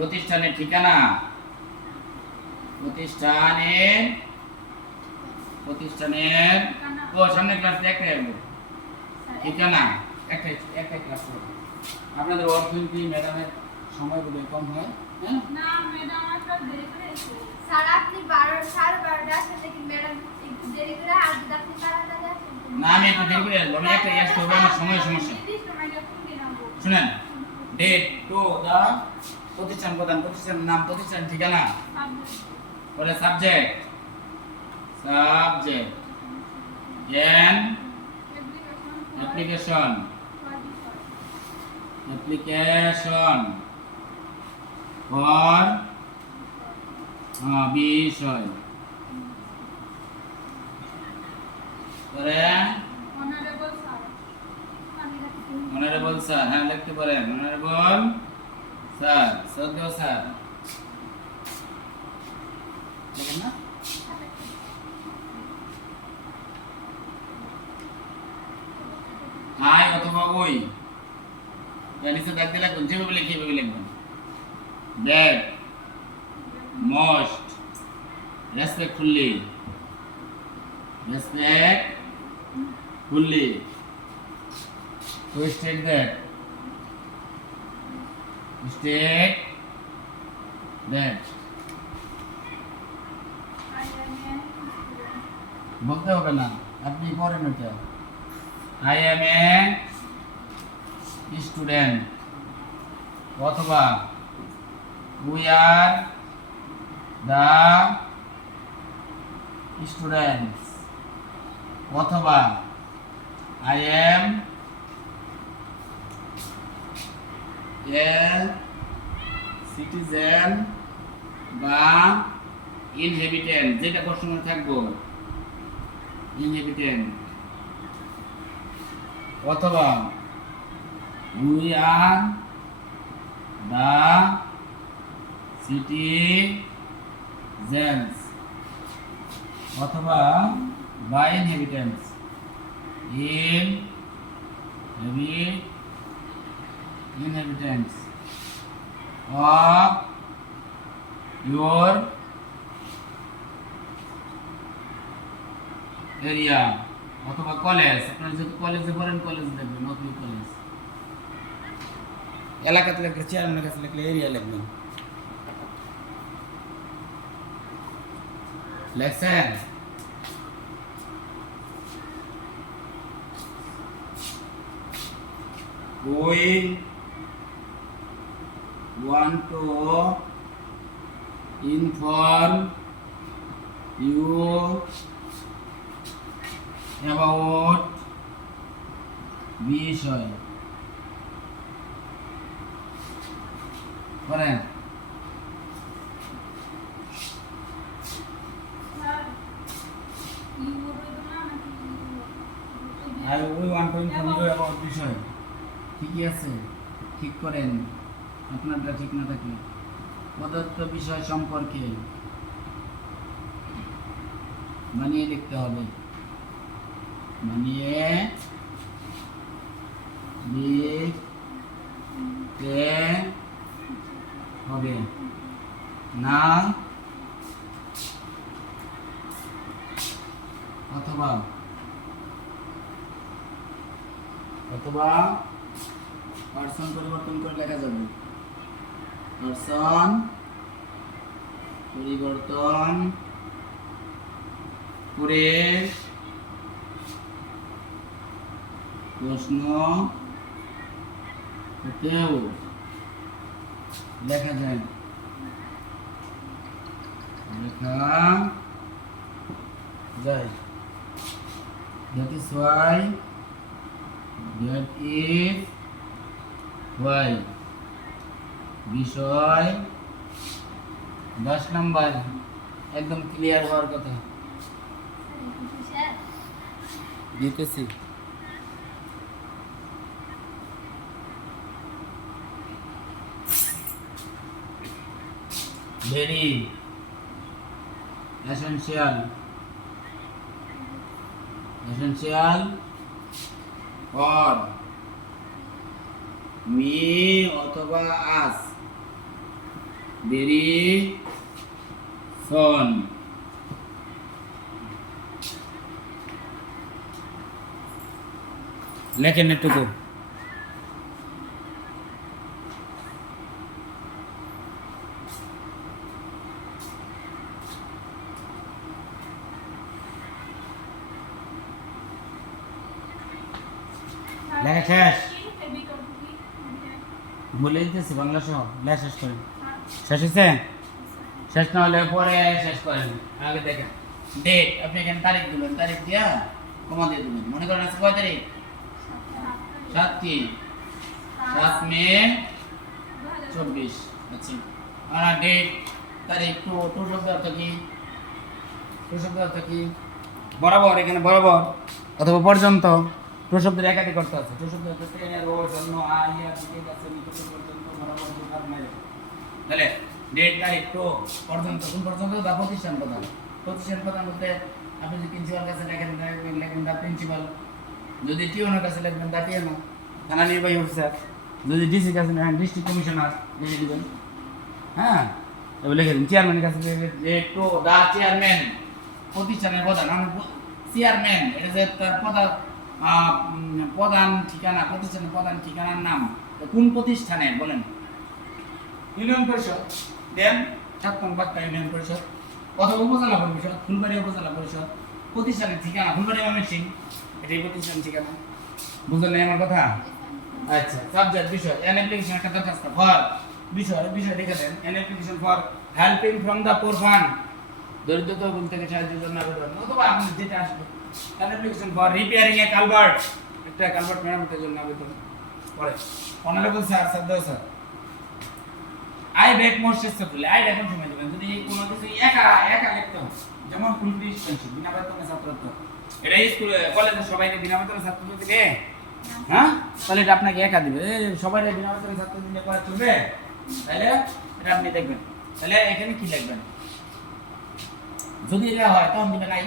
প্রতিষ্ঠানের ঠিকানা? প্রতিষ্ঠানের প্রতিষ্ঠানের ও সামনে ক্লাস একটাই আসবে ঠিকানা? একটাই একটাই ক্লাস করবে আপনাদের অর্থনীতি ম্যাডামের সময় বোধহয় কম হয় হ্যাঁ? না ম্যাডাম একটা দেরি করে এসে স্যার আপনি বারো সাড়ে বারোটা আসেন দেখি ম্যাডাম একটু দেরি করে আর আপনি তাড়াতাড়ি আসেন। না আমি একটু দেরি করে আসব আমি একটাই আসতে হবে আমার সময় সমস্যা শুনেন ডেট টু দা প্রতিষ্ঠান প্রধান প্রতিষ্ঠানের নাম প্রতিষ্ঠান ঠিকানা? পরে subject subject an application application for বিষয়। পরে অনারেবল স্যার হ্যাঁ লিখতে পারেন। অনারেবল স্যার শ্রদ্ধেয় স্যার দেখেন না আই অথবা ওই এর নিচে দাগ দিয়ে লিখবেন যেভাবে লিখে এভাবে লিখবেন that most respectfully respectfully to state state that বলতে হবে না, আপনি পড়েন ওটা আই এম এ স্টুডেন্ট অথবা উই আর দ্য স্টুডেন্টস অথবা আই এম এল সিটিজেন বা ইনহেবিটেন্ট যেটা প্রশ্ন থাকব? ইনহেবিটেন্ট অথবা উই আর দা সিটিজেন্স অথবা বা inhabitants in heavy inhabitants of your. Area. অথবা কলেজ আপনারা যদি কলেজে পড়েন কলেজ লিখবেন অথবা কলেজ এলাকাতে লিখলে চেয়ারম্যানের কাছে লিখলে এরিয়া লিখবেন। লেখছেন we want to inform, you about বিষয় করেন you are we want to inform you about বিষয় ঠিকই আছে? ঠিক করেন। আপনারটা ঠিক না থাকলে প্রদত্ত বিষয় সম্পর্কে মানিয়ে লিখতে হবে। মানিয়ে লিখতে হবে। না অথবা অথবা পার্সন পরিবর্তন করে লেখা যাবে। পার্সন পরিবর্তন করে প্রশ্ন হতেও লেখা যায় লেখা যায় that is why that is why বিষয় দশ নম্বর, একদম ক্লিয়ার হওয়ার কথা। দিতেছি। Very essential essential for me অথবা আস ভেরি সন লেখেন একটুকু লেখা শেষ বলে দিতেছি বাংলা সহ। লেখা শেষ করেন। শেষ হয়েছে? শেষ না হলে পরে শেষ করেন। আগে দেখেন। ডেট আপনি এখানে তারিখ দিবেন। তারিখ দিয়া কমা দিয়ে দিবেন। মনে করেন আজকে কয় তারিখ? সাত কি সাত মে চব্বিশ। আচ্ছা। আর ডেট তারিখ টু টু শব্দ অর্থ কি টু শব্দ অর্থ কি বরাবর, এখানে বরাবর। অথবা পর্যন্ত। টু শব্দের একাধিক অর্থ আছে টু শব্দ অর্থ ট্রেনের জন্য আইয়া থেকে গেছে নিকট পর্যন্ত বরাবর তাহলে ডেট তারিখ টু পর্যন্ত, কোন পর্যন্ত? দা প্রতিষ্ঠান প্রধান। প্রতিষ্ঠান প্রধান বলতে আপনি যদি প্রিন্সিপাল কাছে লেখেন লিখবেন দা প্রিন্সিপাল যদি টিওনের কাছে লেখবেন দা টিওনো থানা নির্বাহী অফিসার যদি ডিসি কাছে লেখেন ডিস্ট্রিক্ট কমিশনার লিখে দিবেন। হ্যাঁ? এবার লিখে দিন চেয়ারম্যানের কাছে টু দা চেয়ারম্যান প্রতিষ্ঠানের প্রধান চেয়ারম্যান এটা যে তার প্রধান প্রধান ঠিকানা, প্রতিষ্ঠানের প্রধান ঠিকানার নাম। তো কোন প্রতিষ্ঠানে, বলেন? ইউনিয়ন পরিষদ দেন সাত নং ইউনিয়ন পরিষদ অথবা উপজেলা পরিষদ ফুলবাড়ি উপজেলা পরিষদ প্রতিষ্ঠানের ঠিকানা ফুলবাড়ি মামের সিং এটাই প্রতিষ্ঠান ঠিকানা বুঝলেন না আমার কথা? আচ্ছা সাবজেক্ট বিষয় এন অ্যাপ্লিকেশন একটা দরখাস্ত ফর বিষয় বিষয় লিখে দেন an application for helping from the poor fund দরিদ্র তহবিল থেকে সাহায্যের জন্য আবেদন অথবা আপনি যেটা আসবে। An application for repairing a culvert একটা কালভার্ট মেরামতের জন্য আবেদন করে অনারেবল স্যার শ্রদ্ধা sir I beg more successful I এখন সময় দেবেন। যদি কোনো কিছু একা একা লিখতে যেমন ফুল ডিস্টেন্সিপ বিনা বেতনে ছাত্রত্ব। এটা স্কুলে, কলেজে সবাইকে বিনা বেতনে ছাত্র দিবে? হ্যাঁ? তাহলে এটা আপনাকে একা দিবে। সবাই বিনা বেতনে ছাত্র দিলে করা চলবে? তাহলে এটা আপনি দেখবেন। তাহলে এখানে কি লিখবেন? যদি এটা হয়, তখন দিবেন আই।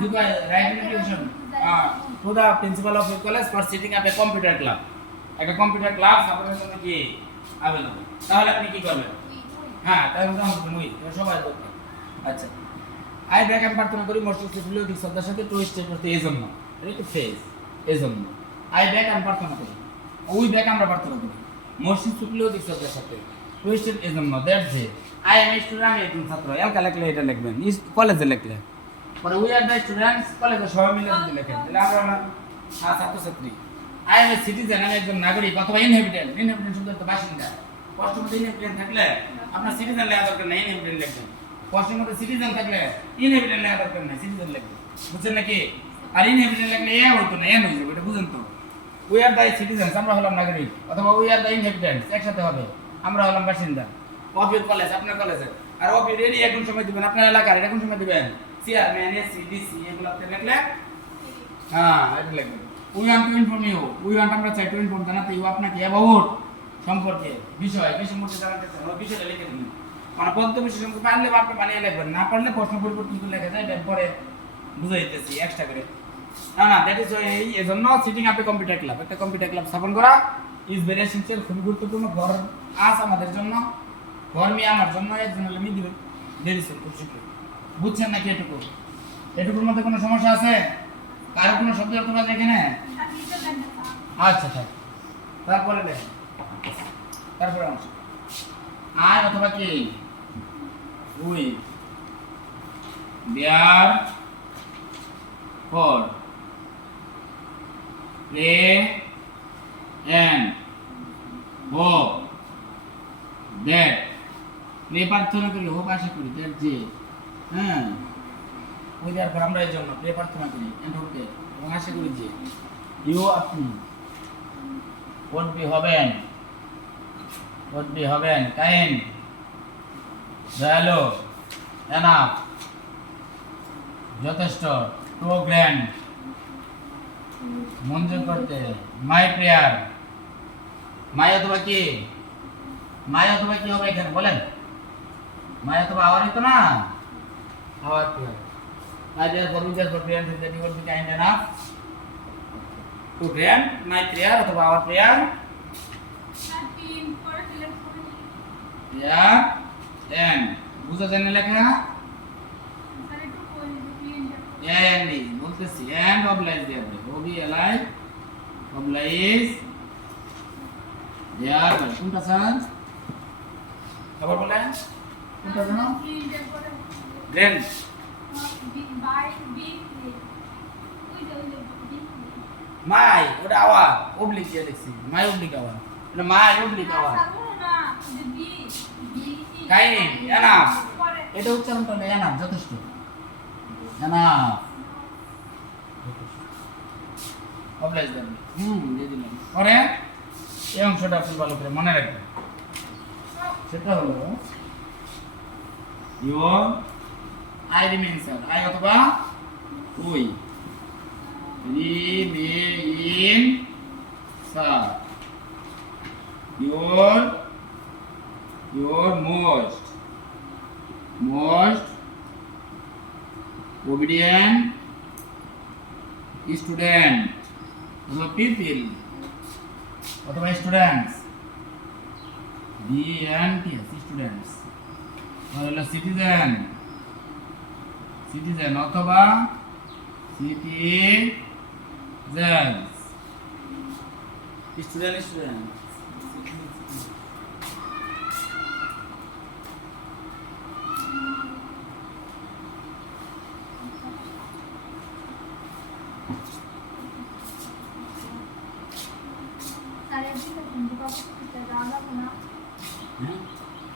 যদি write invitation to the principal of college for setting up a computer club একটা কম্পিউটার ক্লাব আপনাদের জন্য কি? আবেদন। তাহলে আপনি কি করবেন? হ্যাঁ তাহলে মুই। সবাই আচ্ছা। আই ব্যাক আমি প্রার্থনা করি, মসজিদ সিফুল অধিক শ্রদ্ধার সাথে টু স্টেট করতে। এই জন্য। এটা একটু ফেস এই জন্য। আই ব্যাক আমি প্রার্থনা করি। ওই ব্যাক আমরা প্রার্থনা করি। মসজিদ সিফুল অধিক শ্রদ্ধার সাথে। টু স্টেট এই জন্য। That's it I am student আমি একজন ছাত্র। এলকা লেখলে এটা লিখবেন। কলেজে লিখলে। পরে উই আর দ্য স্টুডেন্টস কলেজে সবাই মিলে যদি লেখেন, তাহলে আমরা হ্যাঁ ছাত্রছাত্রী। আই এম এ সিটিজেন আমি একজন নাগরিক অথবা ইনহেবিটেন্ট ইনহেবিটেন্ট শুধু একটা বাসিন্দা। কষ্টের মধ্যে ইনহেবিটেন্ট থাকলে আপনার সিটিজেন লেখা দরকার নেই ইনহেবিটেন্ট লিখবেন কষ্টের সিটিজেন থাকলে ইনহেবিটেন্ট লেখা দরকার নেই সিটিজেন লিখবেন বুঝছেন নাকি? আর ইনহেবিটেন্ট লিখলে এ হইতো না এন হয়ে যাবে এটা বুঝেন তো। উই আর দ্য সিটিজেন্স আমরা হলাম নাগরিক, অথবা উই আর দ্য ইনহেবিটেন্টস একসাথে হবে। আমরা হলাম বাসিন্দা। অফিস কলেজ আপনার কলেজে আর অফিস এরই এখন সময় দিবেন, আপনার এলাকার এখন সময় দিবেন। চেয়ারম্যান এসি ডিসি এগুলো আপনি লিখলে হ্যাঁ এটা লিখবেন we want to inform you আমরা চাই টু ইনফর্ম জানাতে ইউ আপনাকে অ্যাবাউট সম্পর্কে। বিষয় কি সম্পর্কে জানাতে চান ওই বিষয়টা লিখে দিন মানে পদ্ম বিষয় সম্পর্কে পারলে আপনি বানিয়ে লিখবেন, না পারলে প্রশ্ন পরিবর্তন করে লেখা যায় পরে বুঝে দিতেছি এক্সট্রা করে। না না দ্যাট ইজ এই এজন্য সিটিং আপে কম্পিউটার ক্লাব একটা কম্পিউটার ক্লাব স্থাপন করা ইজ ভেরি এসেনশিয়াল খুবই গুরুত্বপূর্ণ। ঘর আজ আমাদের জন্য, ঘর মেয়ে আমার জন্য একজন হলে মেয়ে দিবেন দেরি খুব শীঘ্র বুঝছেন নাকি এটুকু? এটুকুর মধ্যে কোনো সমস্যা আছে? কারও কোনো শব্দ অর্থ আছে এখানে? আচ্ছা থাক তারপরে দেখেন তারপরে অংশ। আয় অথবা কি? We therefore pray and hope that pray প্রার্থনা করি, হোক, আশা করি দ্যাট যে। হ্যাঁ। পর আমরা এই জন্য প্লে প্রার্থনা করি এন্ড এবং আশা করি যে ইউ আপনি would হবেন be হবেন kind দয়ালু enough? যথেষ্ট টু গ্র্যান্ড মঞ্জুর করতে মাই প্রেয়ার মাই অথবা কি মাই অথবা কি হবে এখানে বলেন মাই অথবা আওয়ারই তো না our prayer I therefore we therefore grant that you will be kind enough to grant my prayer অথবা our prayer এয়ার এন বুঝা যায় না লেখা স্যার একটু কই ক্লিনটা এন ডি বলতেছি এন্ড অবলাইজ দিয়ে হবে ওবি এলাই অবলাইজ দেয়ার কোনটা স্যার খবর বলেন কোনটা জানো ক্লিনটা মাই ওটা আওয়ার অবলিক দিয়ে দেখছি। মাই অবলিক আওয়ার এটা মাই অবলিক আওয়ার স্যার বলো না যে বি বি কাহিনী এনাফ। এটা উচ্চারণ করলে এনাফ যথেষ্ট। এনাফ। অবলাইজ দেন। হুম দিয়ে দিলাম। পরে এই অংশটা আপনি ভালো করে মনে রাখবেন। সেটা হলো ইওর আই রিমেইনস আই অথবা we remain sir your your most most obedient student, অথবা পিপিল অথবা students B N T S students হলো সিটিজেন সিটিজেন অথবা সিটিজেন্স স্টুডেন্ট স্টুডেন্ট স্যার একদিন কিন্তু কখন করতে যাওয়া যাবে না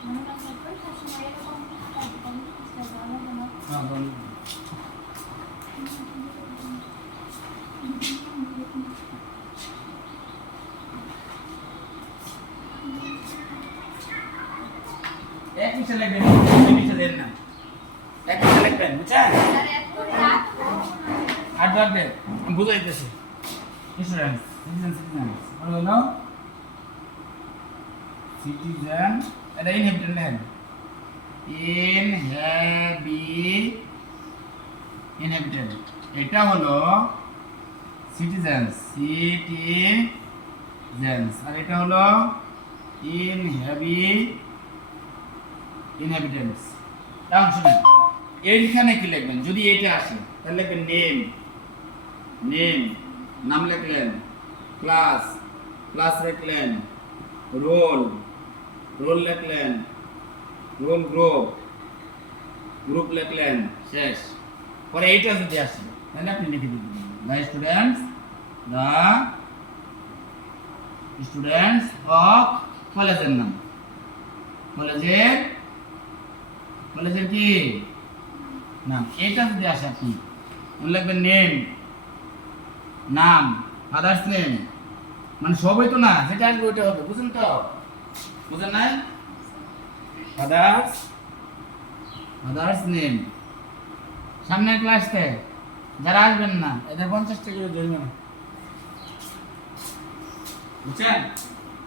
মনে হয় পরীক্ষার সময় এরকম কাজ কম করতে যাওয়া যাবে না হ্যাঁ বলুন মিশে লিখবেন দুই দেন না। এক মিশে লিখবেন বুঝছেন? আট বার দেন বুঝাইতেছি। স্টুডেন্টস সিটিজেন সিটিজেন্স বলো হলো সিটিজেন এটা ইনহেবিটেন্ট লেখেন ইনহেবি ইনহেবিটেন্ট এটা হলো সিটিজেন্স সিটিজেন্স আর এটা হলো ইনহেবি ইনহেবিটেন্টস এখন শুনেন, এইখানে কি লিখবেন? যদি এটা আসে, তাহলে লিখবেন নেম নেম নাম লিখলেন। ক্লাস ক্লাস লিখলেন। রোল রোল লিখলেন। রোল গ্রুপ গ্রুপ লিখলেন। শেষ। পরে এইটা যদি আসে, তাহলে আপনি লিখে দিবেন। The students the students of কলেজের নাম। কলেজের কলেজের কি? নাম এটা যদি আসে আপনি? মনে লাগবেন নেম নাম ফাদার্স নেম মানে সবই তো না যেটা আসবে, ওইটা হবে, বুঝলেন তো? বুঝলেন নাই? ফাদার্স ফাদার্স নেম সামনের ক্লাসতে যারা আসবেন না, এদের পঞ্চাশ টাকা করে জরিমানা। বুঝছেন?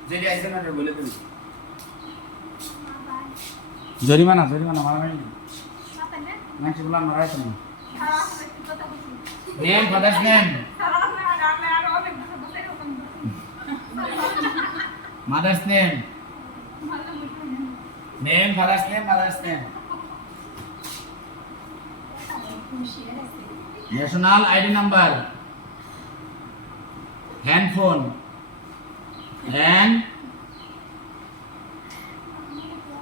যেটি আসবেন ওটা বলে দেবেন জরিমানা জরিমানা মারামারি আপনাদের মানুষ বললাম মারাইতে না স্যার আসলে একটু কথা বলছি নেম ফাদার্স নেম স্যার আমরা আমরা আরও অনেক ভালো বলতে রকম মাদার্স নেম ভালো বুঝুন name father's name mother's name national ID number handphone hand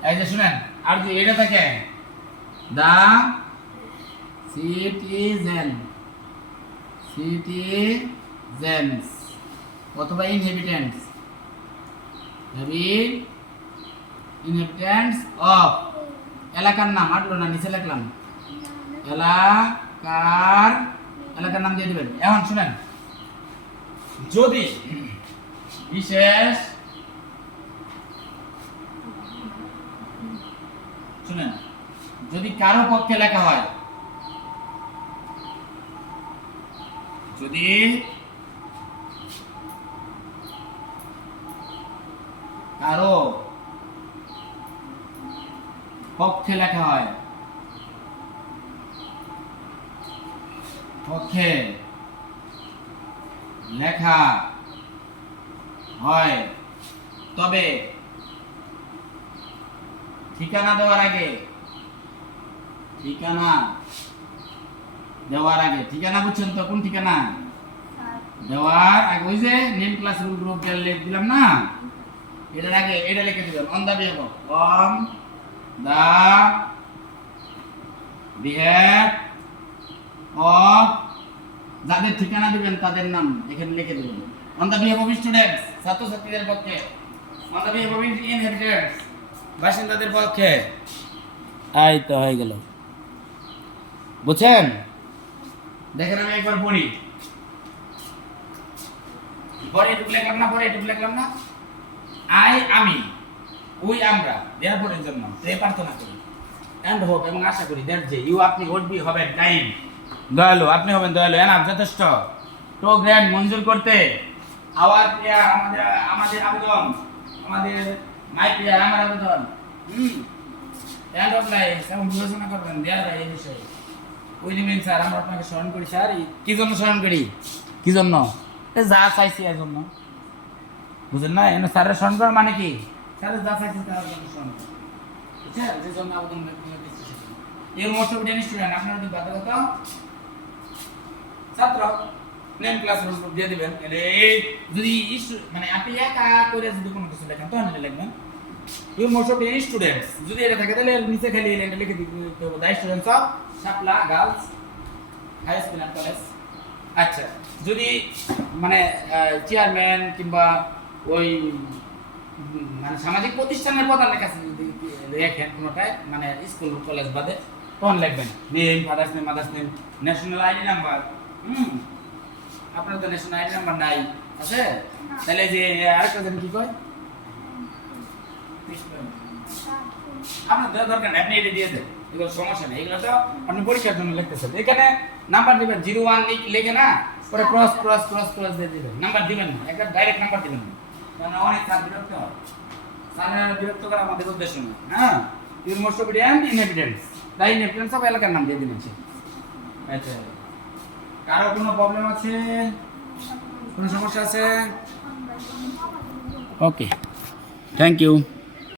এই যে শুনেন আর যে এটা থাকে দা সিটিজেন, সিটিজেন্স, অথবা ইনহেবিটেন্টস ইনহেবিটেন্টস অফ এলাকার নাম আটলো না, নিচে লিখলাম। এলাকার এলাকার নাম দিয়ে দেবেন। এখন শুনেন। যদি বিশেষ শুনেন যদি কারও পক্ষে লেখা হয়, যদি কারও পক্ষে লেখা হয়, পক্ষে লেখা হয়, তবে ঠিকানা দেওয়ার আগে ঠিকানা দেওয়ার আগে ঠিকানা বুঝছেন তো কোন ঠিকানা? দেওয়ার আগে ওই যে নেম ক্লাস রুল গ্রুপ লিখে দিলাম না? এটার আগে এটা লিখে দিলাম on the behalf on the behalf of যাদের ঠিকানা দিবেন তাদের নাম এখানে লিখে দেবেন। On the behalf of students ছাত্রছাত্রীদের পক্ষে। On the behalf of inhabitants বাসিন্দাদের পক্ষে। এই তো হয়ে গেল। বুঝছেন? দেখেন আমি একবার পড়ি। পরে এটুকু লিখলাম না পরে এটুকু লিখলাম না? আই আমি উই আমরা দেয়ার পরের জন্য প্রে প্রার্থনা করি। এন্ড হোপ এবং আশা করি দ্যাট যে ইউ আপনি উড বি হবেন টাইম দয়ালু আপনি হবেন দয়ালু এনাফ যথেষ্ট। তো গ্র্যান্ড মঞ্জুর করতে আওয়ার আমাদের আমাদের আবেদন আমাদের মাই প্রিয়া আমার আবেদন হুম। লাইফ এবং বিবেচনা করবেন দেয়ার এই বিষয়ে। ওই নিবেন স্যার আমরা আপনাকে স্মরণ করি। স্যার এই- কি জন্য স্মরণ করি? কি জন্য? এ যা চাইছি এর জন্য। বুঝলেন না? এনে স্যারের স্মরণ করা মানে কি? স্যারের যা চাইছি তার জন্য স্মরণ করা। বুঝছেন যে জন্য আবেদন করতেছি এর মোস্ট অফ স্টুডেন্ট আপনারা যদি বাধ্যগত ছাত্র নেম ক্লাস রুল দিয়ে দিবেন। এই যদি মানে আপনি একা করে যদি কোনো কিছু লেখেন তখন লিখবেন। ইউ মোস্ট অফ স্টুডেন্টস যদি এটা থাকে, তাহলে নিচে খালি এটা লিখে দিতে হবে the students of Shapla girls high school and college আচ্ছা যদি মানে চেয়ারম্যান কিংবা ওই মানে সামাজিক প্রতিষ্ঠানের প্রধানের কাছে যদি লেখেন কোনোটায় মানে স্কুল কলেজ বাদে, তখন লিখবেন। Name father's name mother's name national ID number হুম। আপনার তো ন্যাশনাল আইডি নাম্বার নাই, আছে? তাহলে যে আরেকটা যেন কি কয়? আপনার দেওয়ার দরকার আপনি এটা দিয়ে দেন, এগুলো সমস্যা নেই, এগুলো তো আপনি পরীক্ষার জন্য লিখতেছেন। এখানে নাম্বার দিবেন জিরো ওয়ান লিখে না পরে ক্রস ক্রস ক্রস ক্রস দিয়ে দিবেন। নাম্বার দিবেন না, একটা ডাইরেক্ট নাম্বার দিবেন না। কারণ অনেক স্যার বিরক্ত হয়। স্যারের বিরক্ত করা আমাদের উদ্দেশ্য না হ্যাঁ? ইউর মোস্ট অবিডিয়েন্ট ইনহেবিটেন্স তাই ইনহেবিটেন্স সব এলাকার নাম দিয়ে দিবেন। আচ্ছা। কারও কোনো প্রবলেম আছে? কোনো সমস্যা আছে? Okay thank you